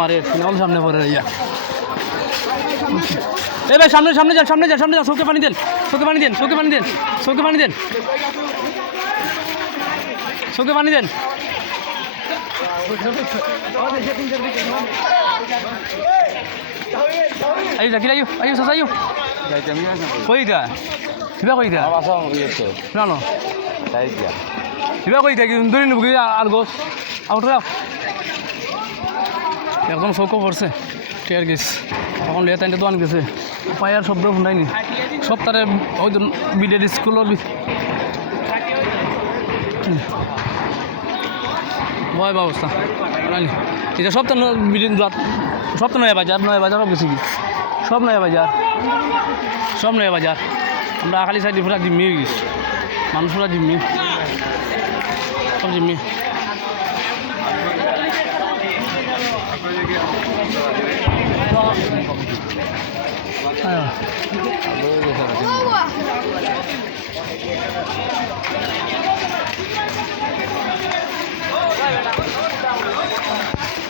মারে সিনেমাল সামনে পড়ে ইয়া এ ভাই, সামনে সামনে যান সামনে যান সামনে যান চোখে পানি দেন চোখে পানি দেন চোখে পানি দেন চোখে পানি দেন। চোখে পানি দেন। আয়ু জাকির আয়ু আয়ু সাসা আয়ু কই দা কিবা কই দা না না কিবা কই আর গোস আউট রাও একদম চৌকো পড়ছে টিয়ার গেছ এখন লেট আইনটা দোয়ান গেছে। পায়ার শব্দ শুনাইনি। সব তারে ওই বিডেড স্কুলের ভয় ব্যবস্থা এটা সব তো বিডেড সব তো নয় বাজার নয় বাজার সব গেছে কি? সব নয় বাজার। সব নয় বাজার। আমরা আখালি সাইড পুরা জিম্মি হয়ে গেছি। মানুষ পুরা জিম্মি। সব জিম্মি। হ্যাঁ